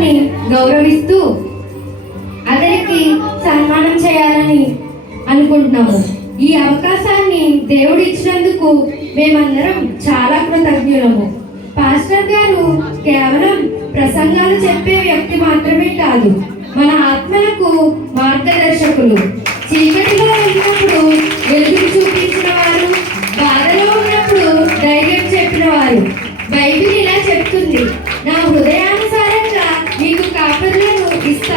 గారిని గౌరవిస్తూ అతనికి సన్మానం చేయాలని అనుకుంటున్నాము. ఈ అవకాశాన్ని దేవుడు ఇచ్చినందుకు మేమందరం చాలా కృతజ్ఞులము. పాస్టర్ గారు కేవలం ప్రసంగాలు చెప్పే వ్యక్తి మాత్రమే కాదు మన ఆత్మలకు మార్గదర్శకులు. చీకటిలో ఉన్నప్పుడు వెలుగు చూపించిన వారు బాధలో ఉన్నప్పుడు ధైర్యం చెప్పిన వారు బైబిల్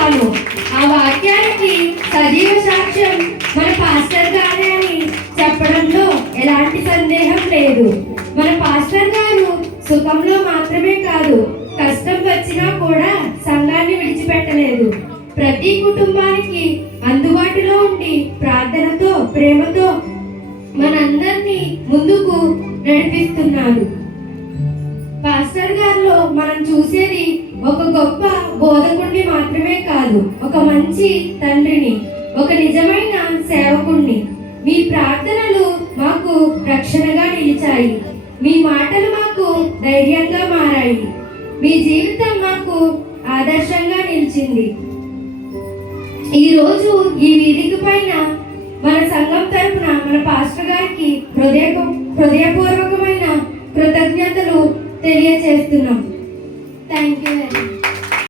ఇస్తాను ఆ వాక్యానికి సజీవ సాక్ష్యం మన పాస్టర్ గారే అని చెప్పడంలో ఎలాంటి సందేహం లేదు. మన పాస్టర్ గారు సుఖంలో మాత్రమే కాదు కష్టం వచ్చినా కూడా సంఘాన్ని విడిచిపెట్టలేదు. ప్రతి కుటుంబానికి అందుబాటులో ఉండి ప్రార్థనతో ప్రేమతో మనందరినీ ముందుకు నడిపిస్తున్నారు పాస్టర్ గారిలో మనం చూసేది కాదు ఒక మంచి తండ్రిని ఒక నిజమైన సేవకుణ్ణి. మీ ప్రార్థనలు మాకు రక్షణగా నిలిచాయి. మీ మాటలు మాకు ధైర్యంగా మారాయి. మీ జీవితం మాకు ఆదర్శంగా నిలిచింది. ఈరోజు ఈ వీధిక పైన మన సంఘం తరఫున మన పాస్టర్ గారికి హృదయ హృదయపూర్వకమైన కృతజ్ఞతలు తెలియజేస్తున్నాం థ్యాంక్ యూ వెరీ మచ్